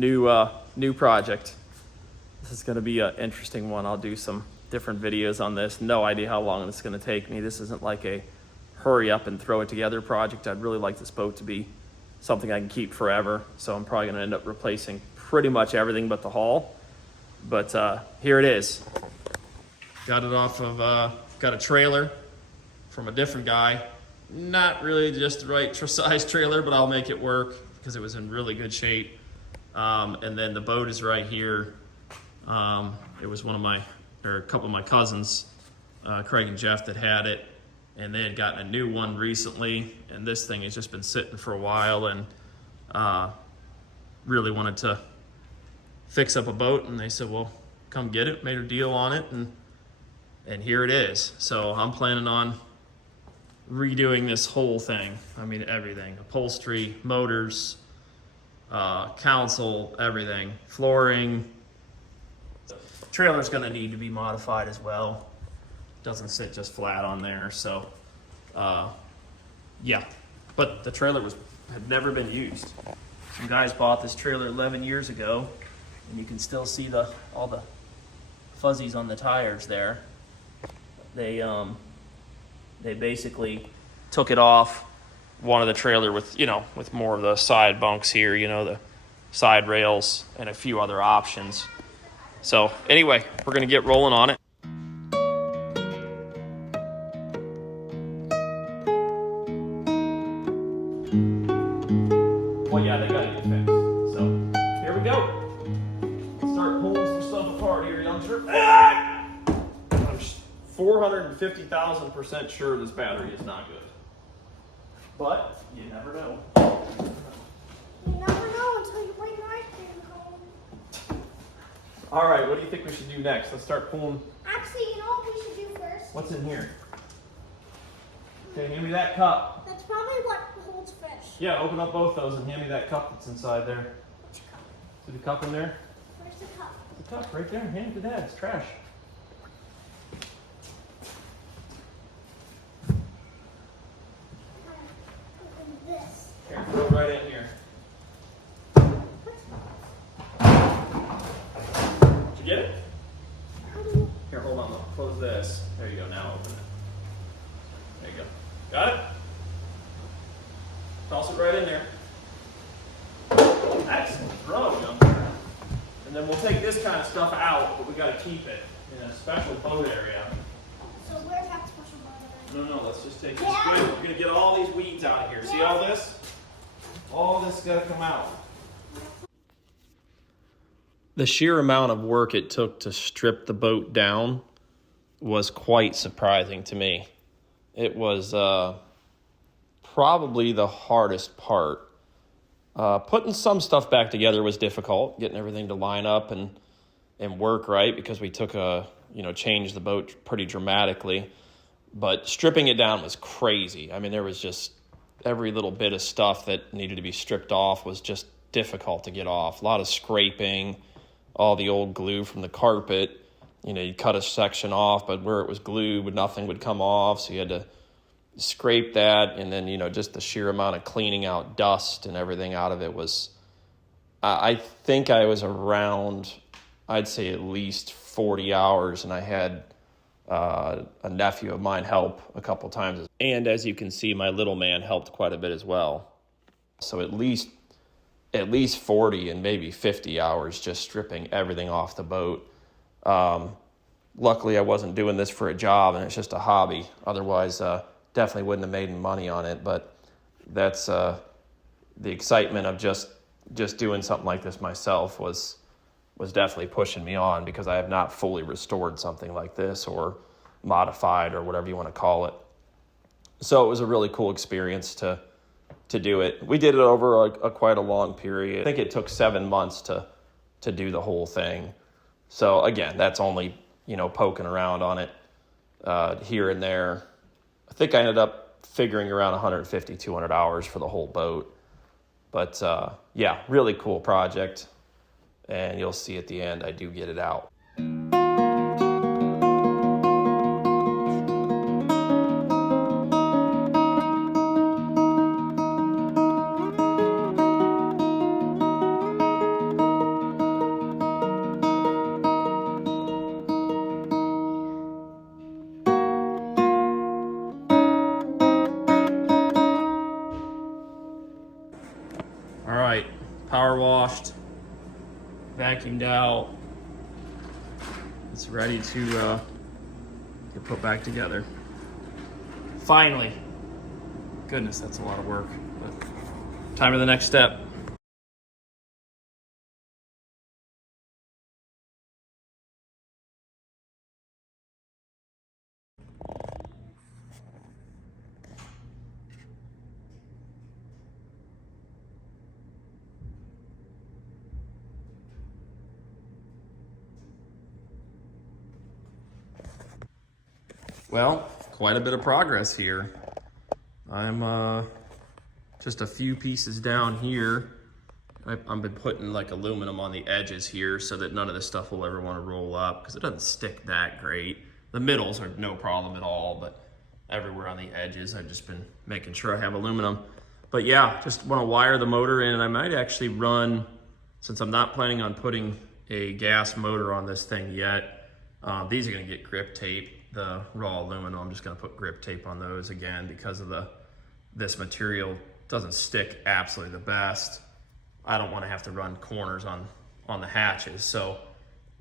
New project. This is going to be an interesting one. I'll do some different videos on this. No idea how long it's going to take me. This isn't like a hurry up and throw it together project. I'd really like this boat to be something I can keep forever. So I'm probably going to end up replacing pretty much everything but the hull. But here it is. Got it off of, got a trailer from a different guy. Not really just the right size trailer, but I'll make it work because it was in really good shape. And then the boat is right here. It was a couple of my cousins, Craig and Jeff, that had it, and they had gotten a new one recently, and this thing has just been sitting for a while, and really wanted to fix up a boat, and they said, well, come get it. Made a deal on it, and here it is. So I'm planning on redoing this whole thing. I mean, everything: upholstery, motors, console, everything, flooring. Trailer's gonna need to be modified as well. Doesn't sit just flat on there, so yeah. But the trailer had never been used. Some guys bought this trailer 11 years ago, and you can still see all the fuzzies on the tires there. They basically took it off, wanted the trailer with more of the side bunks here, the side rails and a few other options. So anyway, we're gonna get rolling on it. Well, yeah, they gotta get fixed. So here we go. Let's start pulling some stuff apart here, youngster. I'm 450,000% sure this battery is not good, but you never know. You never know until you bring my thing home. All right, what do you think we should do next? Let's start pulling. Actually, you know what we should do first? What's in here? Okay, hand me that cup. That's probably what holds fish. Yeah, open up both those and hand me that cup that's inside there. Which cup? See the cup in there? Where's the cup? The cup right there. Hand it to Dad. It's trash. Open this. Here, throw it right in here. Did you get it? How do you... Here, hold on. Close this. There you go. Now open it. There you go. Got it? Toss it right in there. Excellent throw, young man. And then we'll take this kind of stuff out, but we got to keep it in a special boat area. So where's that special button? No, let's just take this. Good. We're going to get all these weeds out of here. See all this? All this got to come out. The sheer amount of work it took to strip the boat down was quite surprising to me. It was probably the hardest part. Putting some stuff back together was difficult, getting everything to line up and work right, because we took changed the boat pretty dramatically. But stripping it down was crazy. I mean, there was just every little bit of stuff that needed to be stripped off was just difficult to get off. A lot of scraping, all the old glue from the carpet. You cut a section off, but where it was glued, nothing would come off, so you had to scrape that. And then, just the sheer amount of cleaning out dust and everything out of it was, I think I was around, I'd say at least 40 hours, and I had a nephew of mine help a couple times. And as you can see, my little man helped quite a bit as well. So at least 40 and maybe 50 hours just stripping everything off the boat. Luckily, I wasn't doing this for a job, and it's just a hobby. Otherwise, definitely wouldn't have made any money on it. But that's the excitement of just doing something like this myself was definitely pushing me on, because I have not fully restored something like this or modified or whatever you want to call it. So it was a really cool experience to do it. We did it over quite a long period. I think it took 7 months to do the whole thing. So again, that's only, poking around on it here and there. I think I ended up figuring around 150, 200 hours for the whole boat. But yeah, really cool project. And you'll see at the end, I do get it out. All right, power washed, vacuumed out. It's ready to get put back together. Finally. Goodness, that's a lot of work. But time for the next step. Well, quite a bit of progress here. I'm just a few pieces down here. I've been putting like aluminum on the edges here so that none of this stuff will ever want to roll up because it doesn't stick that great. The middles are no problem at all, but everywhere on the edges, I've just been making sure I have aluminum. But yeah, just want to wire the motor in. I might actually run, since I'm not planning on putting a gas motor on this thing yet, these are going to get grip tape. The raw aluminum, I'm just going to put grip tape on those again because of this material doesn't stick absolutely the best. I don't want to have to run corners on the hatches, so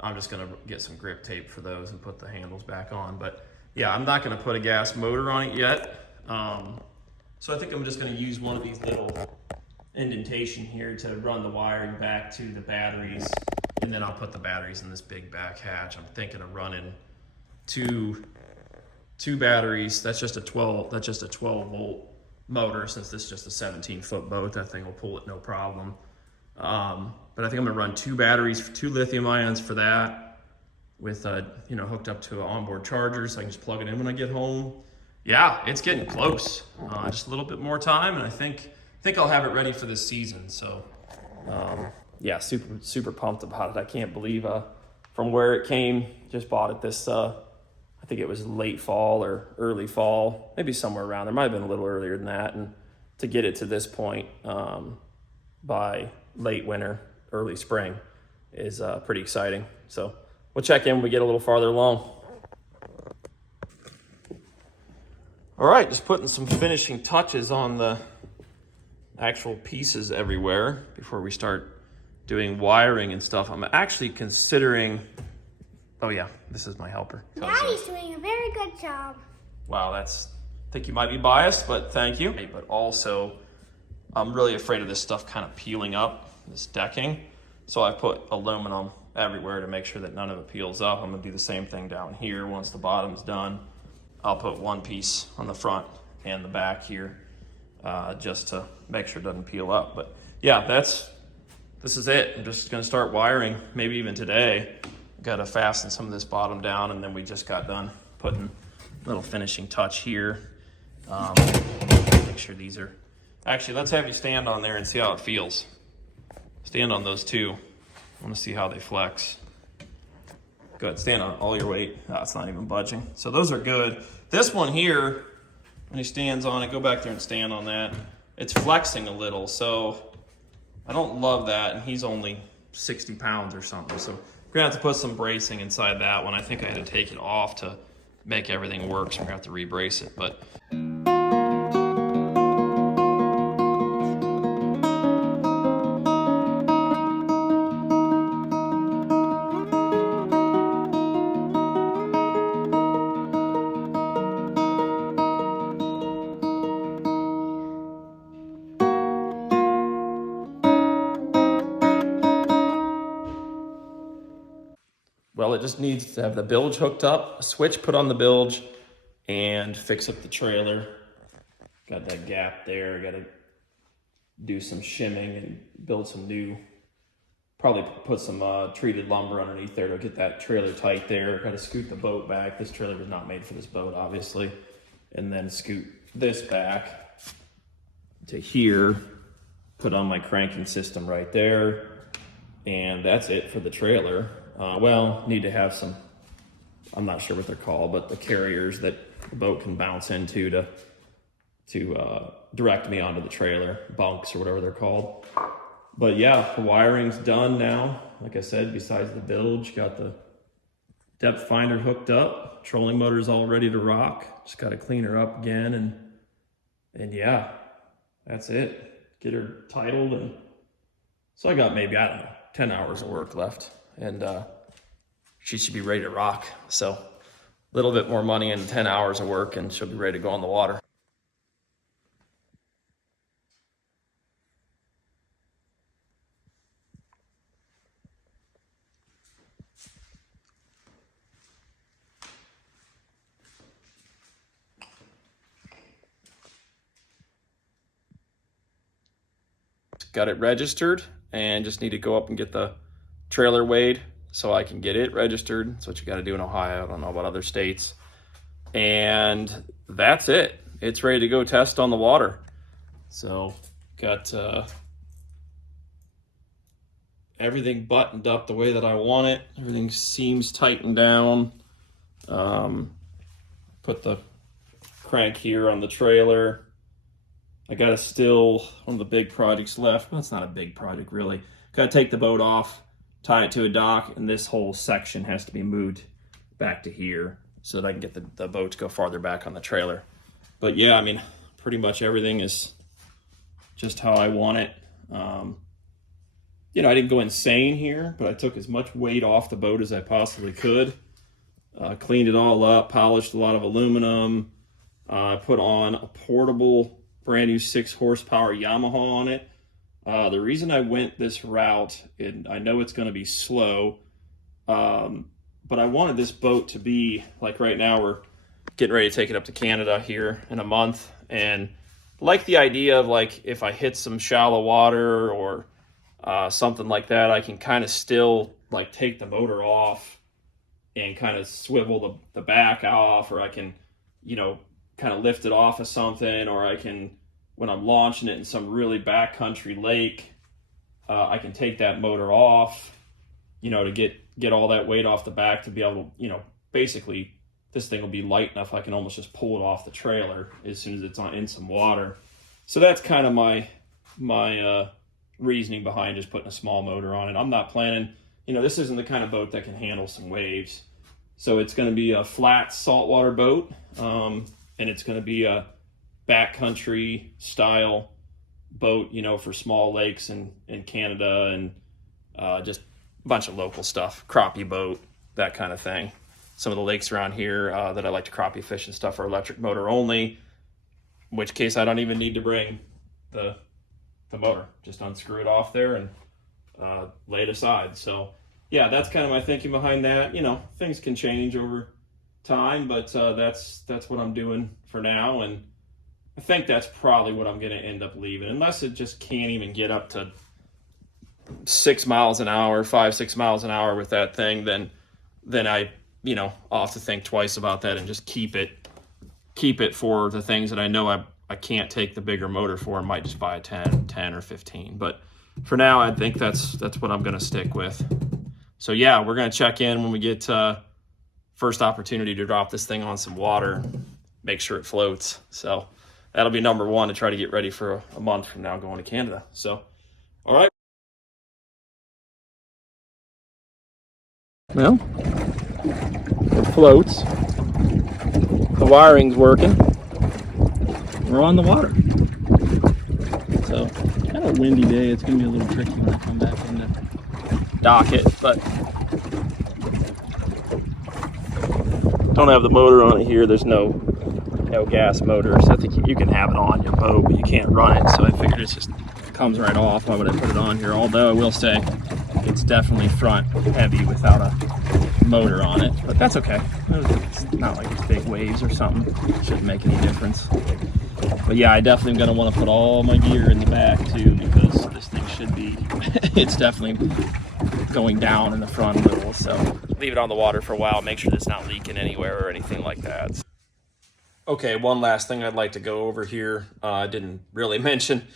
I'm just going to get some grip tape for those and put the handles back on. But yeah, I'm not going to put a gas motor on it yet. So I think I'm just going to use one of these little indentation here to run the wiring back to the batteries, and then I'll put the batteries in this big back hatch. I'm thinking of running two batteries. That's just a 12 volt motor. Since this is just a 17-foot boat, that thing will pull it no problem. But I think I'm gonna run 2 batteries, 2 lithium ions for that, with hooked up to an onboard charger, so I can just plug it in when I get home. Yeah, it's getting close. Just a little bit more time, and I think I'll have it ready for this season. So yeah, super pumped about it. I can't believe from where it came. Just bought it this I think it was late fall or early fall, maybe somewhere around there. Might have been a little earlier than that. And to get it to this point by late winter, early spring is pretty exciting. So we'll check in when we get a little farther along. All right, just putting some finishing touches on the actual pieces everywhere before we start doing wiring and stuff. I'm actually considering, oh yeah, this is my helper. Daddy's doing a very good job. Wow, I think you might be biased, but thank you. But also, I'm really afraid of this stuff kind of peeling up, this decking. So I put aluminum everywhere to make sure that none of it peels up. I'm gonna do the same thing down here. Once the bottom's done, I'll put one piece on the front and the back here, just to make sure it doesn't peel up. But yeah, this is it. I'm just gonna start wiring, maybe even today. Got to fasten some of this bottom down, and then we just got done putting a little finishing touch here. Make sure these are, actually, let's have you stand on there and see how it feels. Stand on those two. I want to see how they flex. Good, stand on all your weight. Oh, it's not even budging. So those are good. This one here, when he stands on it, go back there and stand on that. It's flexing a little, so I don't love that, and he's only 60 pounds or something. So we're gonna have to put some bracing inside that one. I think I had to take it off to make everything work, so we're gonna have to re-brace it. But well, it just needs to have the bilge hooked up, a switch put on the bilge, and fix up the trailer. Got that gap there. Got to do some shimming and build some new, probably put some treated lumber underneath there to get that trailer tight there. Got to scoot the boat back. This trailer was not made for this boat, obviously. And then scoot this back to here, put on my cranking system right there. And that's it for the trailer. Well, need to have some, I'm not sure what they're called, but the carriers that the boat can bounce into to direct me onto the trailer, bunks or whatever they're called. But yeah, the wiring's done now. Like I said, besides the bilge, got the depth finder hooked up, trolling motor's all ready to rock. Just got to clean her up again, and yeah, that's it. Get her titled and So I got maybe, I don't know, 10 hours of work left, and she should be ready to rock. So a little bit more money and 10 hours of work, and she'll be ready to go on the water. Got it registered, and just need to go up and get the trailer weighed so I can get it registered. That's what you got to do in Ohio. I don't know about other states. And that's it. It's ready to go test on the water. So got everything buttoned up the way that I want it. Everything seems tightened down. Put the crank here on the trailer. I got still one of the big projects left. Well, it's not a big project really. Got to take the boat off, tie it to a dock, and this whole section has to be moved back to here so that I can get the boat to go farther back on the trailer. But yeah, I mean, pretty much everything is just how I want it. You know, I didn't go insane here, but I took as much weight off the boat as I possibly could. Cleaned it all up, polished a lot of aluminum. I put on a portable brand new 6 horsepower Yamaha on it. The reason I went this route, and I know it's going to be slow, but I wanted this boat to be, like right now we're getting ready to take it up to Canada here in a month, and like the idea of like if I hit some shallow water or something like that, I can kind of still like take the motor off and kind of swivel the back off, or I can, you know, kind of lift it off of something, or I can, when I'm launching it in some really backcountry lake, I can take that motor off, you know, to get all that weight off the back to be able to, you know, basically this thing will be light enough I can almost just pull it off the trailer as soon as it's in some water. So that's kind of my reasoning behind just putting a small motor on it. I'm not planning, you know, this isn't the kind of boat that can handle some waves. So it's going to be a flat saltwater boat, and it's going to be a backcountry style boat, you know, for small lakes in Canada, and just a bunch of local stuff, crappie boat, that kind of thing. Some of the lakes around here that I like to crappie fish and stuff are electric motor only, in which case I don't even need to bring the motor. Just unscrew it off there and lay it aside. So yeah, that's kind of my thinking behind that. You know, things can change over time, but that's what I'm doing for now, and I think that's probably what I'm going to end up leaving, unless it just can't even get up to 6 miles an hour, 5-6 miles an hour with that thing. Then I, you know, I'll have to think twice about that and just keep it for the things that I know I can't take the bigger motor for, and might just buy a 10 or 15. But for now, I think that's what I'm going to stick with. So yeah, we're going to check in when we get first opportunity to drop this thing on some water, make sure it floats. So that'll be number one, to try to get ready for a month from now going to Canada. So, all right. Well, it floats. The wiring's working. We're on the water. So, kind of a windy day. It's going to be a little tricky when I come back in to dock it, but don't have the motor on it here. There's no gas motor, so I think you can have it on your boat, but you can't run it. So I figured it just comes right off. Why would I put it on here? Although I will say it's definitely front heavy without a motor on it, but that's okay. It's not like it's big waves or something. It shouldn't make any difference. But yeah, I definitely am going to want to put all my gear in the back too, because this thing should be, it's definitely going down in the front a little. So leave it on the water for a while, make sure it's not leaking anywhere or anything like that. Okay, one last thing I'd like to go over here. I didn't really mention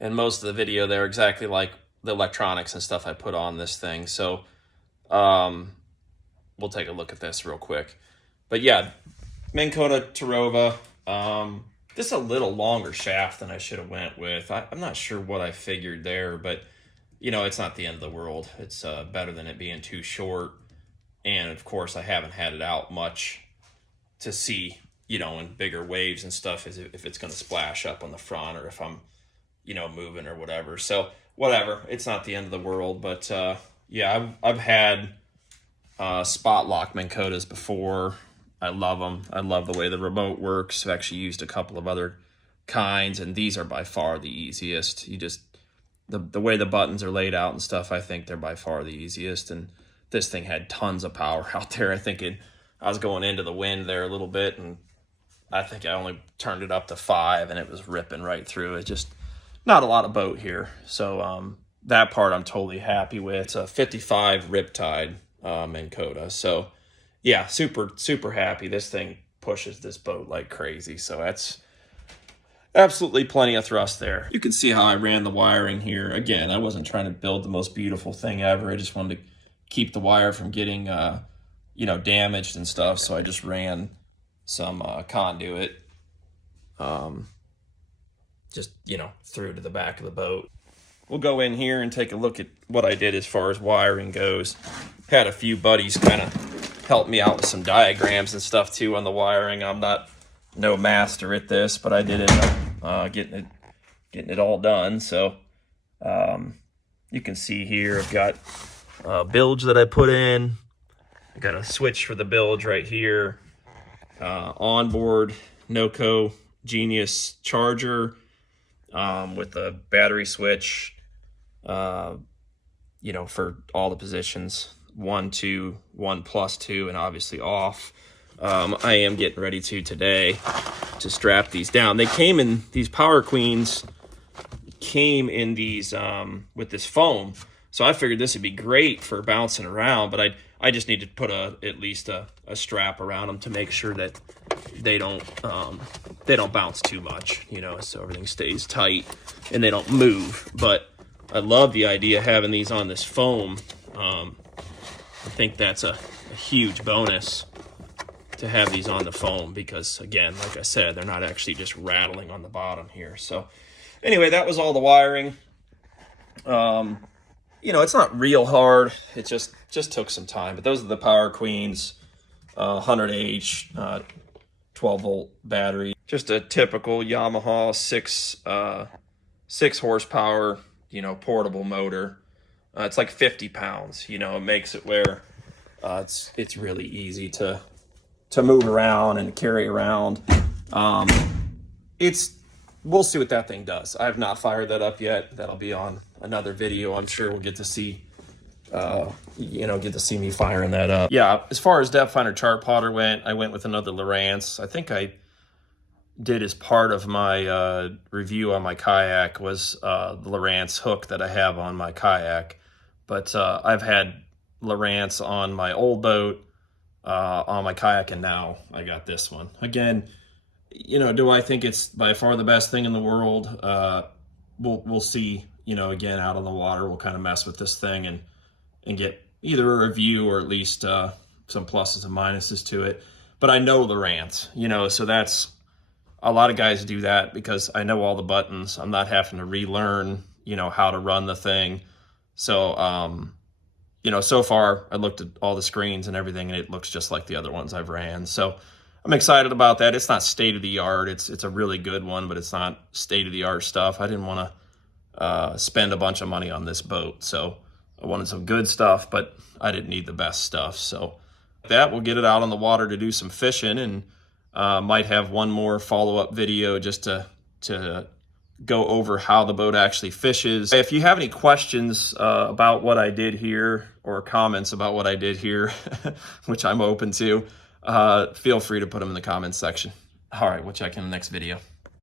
in most of the video there exactly like the electronics and stuff I put on this thing. So we'll take a look at this real quick. But yeah, Minn Kota Tarova. This is a little longer shaft than I should have went with. I'm not sure what I figured there, but you know, it's not the end of the world. It's better than it being too short. And of course, I haven't had it out much to see, you know, in bigger waves and stuff, is if it's going to splash up on the front, or if I'm, you know, moving or whatever. So whatever, it's not the end of the world. But yeah, I've had spot lock Minn Kotas before. I love them. I love the way the remote works. I've actually used a couple of other kinds, and these are by far the easiest. You just the way the buttons are laid out and stuff, I think they're by far the easiest. And this thing had tons of power out there. I was going into the wind there a little bit, and I think I only turned it up to 5, and it was ripping right through. It's just not a lot of boat here. So that part I'm totally happy with. It's a 55 Riptide Minn Kota. So yeah, super, super happy. This thing pushes this boat like crazy. So that's absolutely plenty of thrust there. You can see how I ran the wiring here. Again, I wasn't trying to build the most beautiful thing ever. I just wanted to keep the wire from getting, you know, damaged and stuff. So I just ran some conduit, just, you know, through to the back of the boat. We'll go in here and take a look at what I did as far as wiring goes. Had a few buddies kind of help me out with some diagrams and stuff too on the wiring. I'm not no master at this, but I did end up getting it all done. So you can see here I've got a bilge that I put in. I got a switch for the bilge right here. Onboard Noco Genius charger with a battery switch, you know, for all the positions, 1, 2, 1 plus 2, and obviously off. I am getting ready today to strap these down. They came in, these Power Queens came in these with this foam, so I figured this would be great for bouncing around, but I just need to put at least a strap around them to make sure that they don't bounce too much, you know, so everything stays tight and they don't move. But I love the idea of having these on this foam. I think that's a huge bonus to have these on the foam because, again, like I said, they're not actually just rattling on the bottom here. So anyway, that was all the wiring. You know, it's not real hard. It just took some time. But those are the Power Queens, 100H, 12-volt battery. Just a typical Yamaha 6 horsepower, you know, portable motor. It's like 50 pounds. You know, it makes it where it's really easy to move around and carry around. We'll see what that thing does. I have not fired that up yet. That'll be on another video. I'm sure we'll get to see, me firing that up. Yeah, as far as depth finder chart plotter went, I went with another Lowrance. I think I did as part of my review on my kayak was the Lowrance hook that I have on my kayak. But I've had Lowrance on my old boat, on my kayak, and now I got this one. Again, you know, do I think it's by far the best thing in the world? We'll see, you know, again, out on the water, we'll kind of mess with this thing and get either a review or at least some pluses and minuses to it. But I know Lowrance, you know, so that's, a lot of guys do that because I know all the buttons. I'm not having to relearn, you know, how to run the thing. So, you know, so far I looked at all the screens and everything, and it looks just like the other ones I've ran. So I'm excited about that. It's not state of the art. It's a really good one, but it's not state of the art stuff. I didn't want to spend a bunch of money on this boat. So I wanted some good stuff, but I didn't need the best stuff. So that we'll get it out on the water to do some fishing, and might have one more follow-up video just to go over how the boat actually fishes. If you have any questions about what I did here or comments about what I did here, which I'm open to, feel free to put them in the comments section. All right, we'll check in the next video.